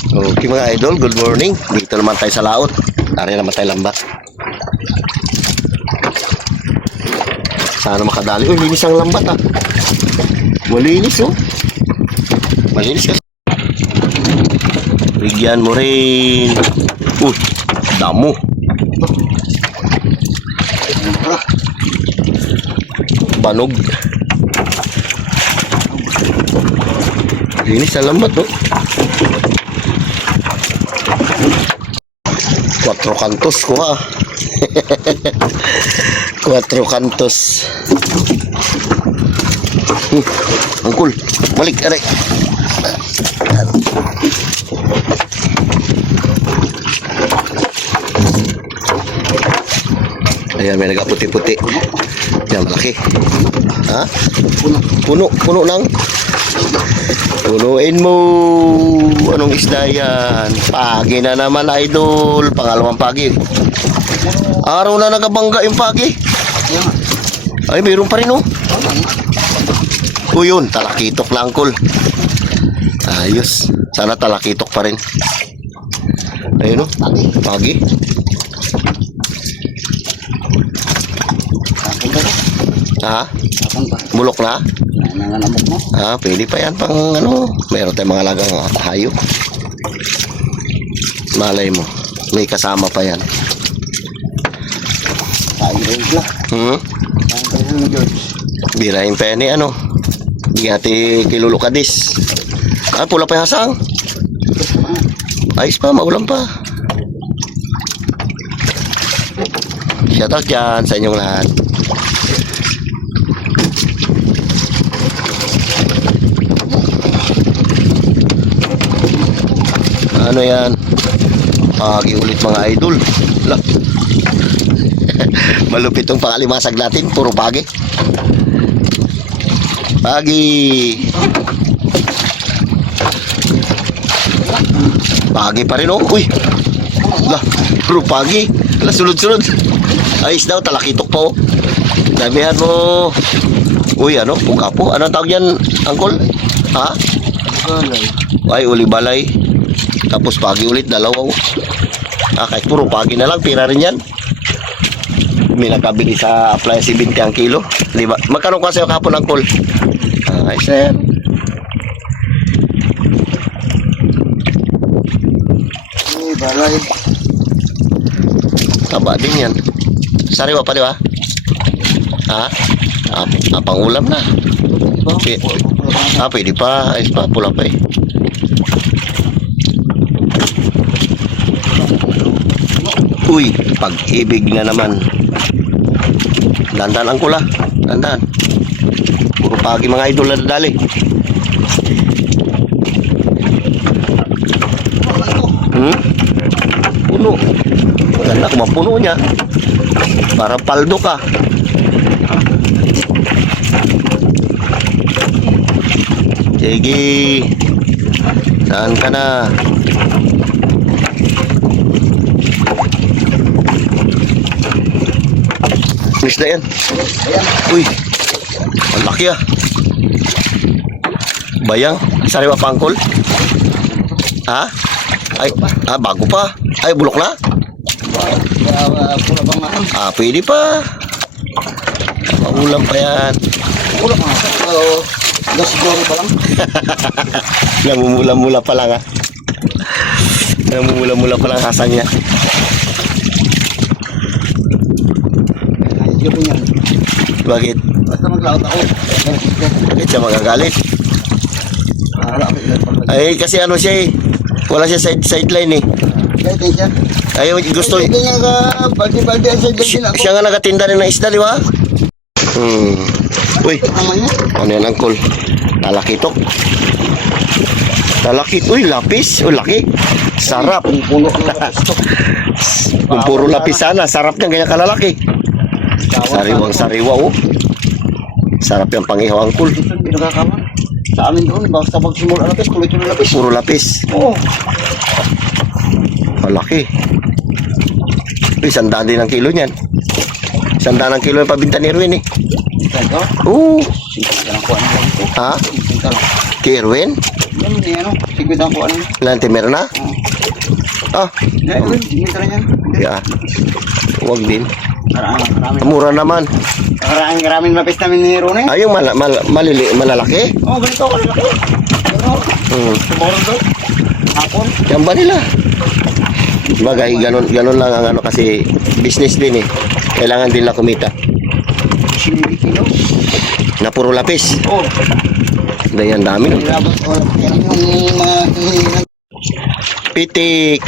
Okay mga idol, good morning. Dito naman tayo sa laot. Dari naman tayo lambat. Sana makadali. Uy, linis ang lambat ah. Malinis oh. Malinis kasi. Bigyan mo rin. Uy, damo. Banog. Linis ang lambat oh. 4 kantos ko ah. 4 kantos. Angkul, balik aray. Ayan, may nagaputi-puti. Yan, malaki. Ha? Puno ng punuin mo. Anong isda yan? Pagi na naman idol. Pangalawang pagi. Araw na nagabangga yung pagi. Ay, mayroon pa rin oh. O yun, talakitok na angkol. Ayos. Sana talakitok pa rin. Ayun oh. Pagi. Ha? Mulok na? Pwede pa yan pang ano. Meron tayong mga lagang hayop. Malay mo, may kasama pa yan. Birahin pa yan eh ano. Di ati kilulukadis. Pula pa yung hasang. Ayos pa, maulan pa. Shoutout yan sa inyong lahat. Ano yan? Pagi ulit mga idol. Malupit tong pangalimasag natin. Puro pagi. Pagi. Pagi pa rin oh. Uy. Puro pagi. Sunod-sunod. Ayos daw. Talakitok pa oh. Sabihan mo. Uy ano? Pukapo. Anong tawag yan? Angkol? Ha? Ay uli balay. Tapos pagi ulit, dalawa. Kahit puro pagi na lang, pira rin yan. May nakabili sa apply 70 ang kilo. Diba? Magkano kasi yung kapon ng call? Ay, sir. Balay. Taba din yan. Sariwa pa, di ba? Ha? Pang ulam na. Pwede pa. Ayos pa, pula pa eh. Uy, pag-ibig na naman. Dandan ang kula. Dandan. Puro pagi mga idol na dadali. Puno. Maganda kung mapuno niya. Para paldo ka. Sige. Saan ka na? Isda yan. Uy, ang laki ah. Bayang, sariwa pangkol. Ha? Ay, bago pa. Ay, bulok na? Pwede pa. Paulam pa yan. Bulok na. Gas-goro pa lang. Namumula-mula pa lang ah. Namumula-mula pa lang hasang niya. Bakit? Basta maglaot ako. Bakit siya magagalit? Ay, kasi ano siya eh. Wala siya sideline eh. Ayaw, gusto siya nga nagatinda rin ng isda, di ba? Uy, ano yan, angkol? Talakitok. Uy, lapis. Uy, laki. Sarap. Kung puro lapis sana, sarap niyan, ganyan kalalaki. Sariwang sariwa oh. Sarap yung pangihaw angkol. Sa amin doon, basta magsimula lapis, tuloy-tuloy lapis. Puro lapis. Oo. Malaki. Uy, 100 din ang kilo niyan. 100 ang kilo yung pabinta ni Erwin eh. Oo. Ha? Kay Erwin? Yan, hindi ano. Sigwit ako ano. Lante, meron na? Ah, Dahil, sigwit rin yan. yeah. Huwag din. Karami. Mura naman. Karaming lapis namin ni Rone. Ay, yung malalaki? Oo, ganito ako lalaki. Ano? Tomorrow daw. Hapon. Yan ba nila? Bagay, ganun lang ang ano kasi business din eh. Kailangan din lang kumita. 10 kilo. Na puro lapis. Oo. Dayan dami. No? Ilabot ko. Yan yung mga hinihingan. Pitik.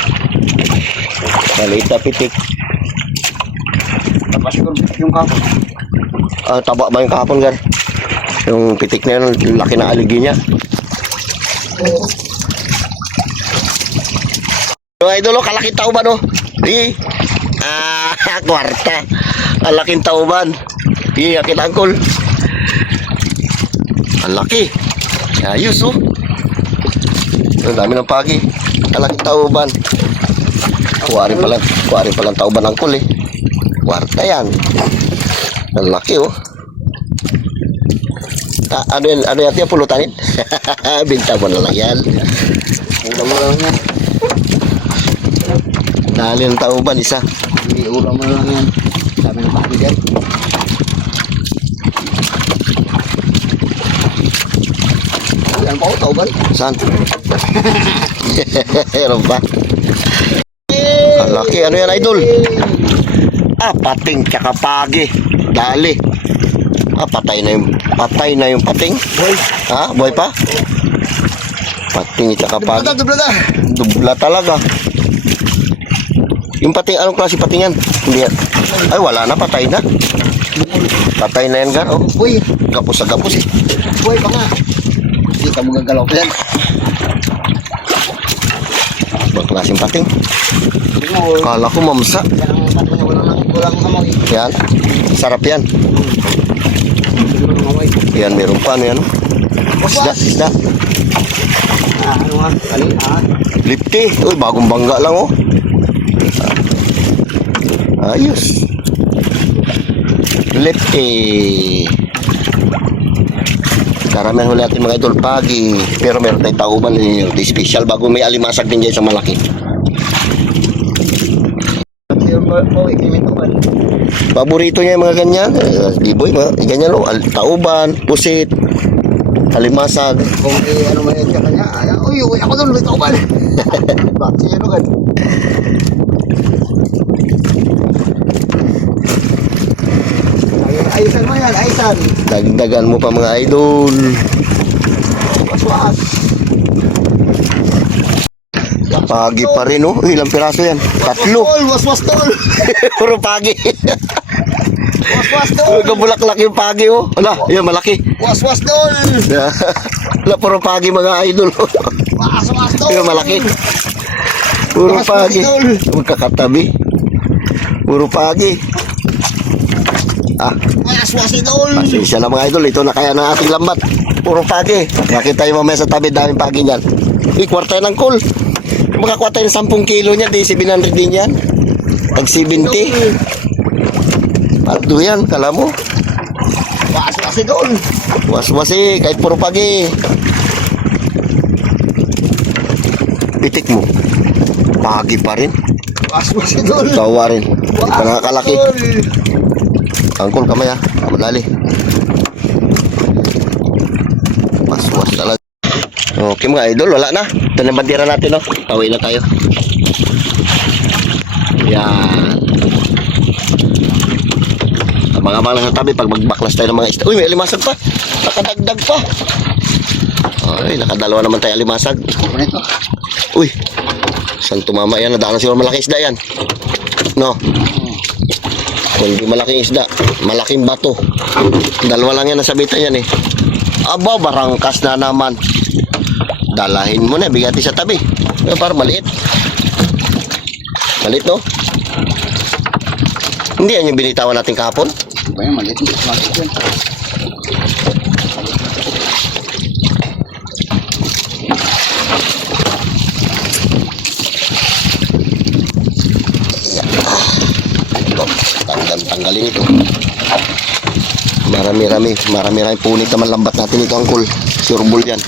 Maliit na pitik. Tapos yung kapon. Taba ba yung kahapon, Gar? Yung pitik na yun, yung laki na aligi niya. Yung idol, kalaking tauban, oh. Di. Kwarta. Ang laking tauban. Di, akit angkol. Ang laki. Ayos, oh. Ang dami ng pagi. Ang laking tauban. Kuwarin palang tauban angkol, eh. Kwarta yan. Ang laki, oh. Ano yan pulutanin? Binta mo na lang yan. Ulam mo lang yan. Dali ng tauban, isa. Ulam mo lang yan. Dami ng pagi dyan. Yan pa ako, tauban. Saan? Meron ba? Ang laki. Ano yan, idol? Pating tsaka pagi. Dali. Patay na yung pating. Boy. Buhay pa? Pating tsaka pagi. Dublada. Dubla talaga. Yung pating, anong klase pating yan? Hindi yan. Ay, wala na, patay na. Patay na yan, Gar. Oh, Uy, gapos sa gapos eh. boy pa nga. Hindi ka mo gagalaw pa yan. Ibang klaseng pating. Hindi mo, Kala ko mamsa. yan ang pato niya, walang amoy. Yan. Sarap yan. Walang amoy. Yan, meron pa. Ano yan? Isda. Ano nga, kali, Lipti. Uy, bagong bangga lang, oh. Ayos. Lipti. Karamihan huli natin mga idol pagi. Pero meron tayong tauban ninyo. Di special bago may alimasag din dyan sa malaki. Yung boy, kimitawan. Paborito niya yung mga ganyan. Liboy, mga ganyan lo. Tauban, pusit, alimasag. Kung ano man yan ka kanya, uy, ako doon, may tauban. Bakit siya kan? Ayusan mo yan, ayusan. Dagdagan mo pa mga idol. Waswas. Pagi pa rin, oh. Ilang piraso yan? 3. Waswas tol. Puro pagi. Waswas tol. Kabulaklak yung pagi, oh. Wala, yan malaki. Waswas tol. Wala, puro pagi mga idol. Waswas tol. Yan malaki. Puro pagi. Magkakatabi. Puro pagi. Waswas tol. Pasensya na mga idol. Ito na kaya ng ating lambat. Puro pagi. Nakita yung mamaya sa tabi, daming pagi niyan. Kwarta ng cool. Makakuha tayo ng 10 kilo niya, di 700 din yan. Tag 70. Paldo yan, kala mo. Waswas tol. Was-wasi, kahit puro pagi. Pitik mo. Pagi pa rin. Waswas tol. Tawa rin. Nakakalaki. Angkol kamay ha. Madali. Was-was talaga. Okay mga idol, wala na. Ito na yung bandera natin, no? Pauwi na tayo. Yan. Abang-abang lang sa tabi pag magbaklas tayo ng mga isda. Uy, may alimasag pa. Nakadagdag pa. Ay, nakadalawa naman tayo alimasag. Uy, saan tumama yan? Nadaanan siguro malaking isda yan. No? Hindi malaking isda. Malaking bato. Dalawa lang yan nasabitan yan eh. Aba, barangkas na naman. Dalahin mo na, bigati sa tabi. Para maliit. Maliit, no? Hindi yan yung binitawan natin kahapon. Ba yan, maliit yan. Ito, tanggalin ito. Marami-rami punit naman lambat natin ito, angkol. Surbol yan.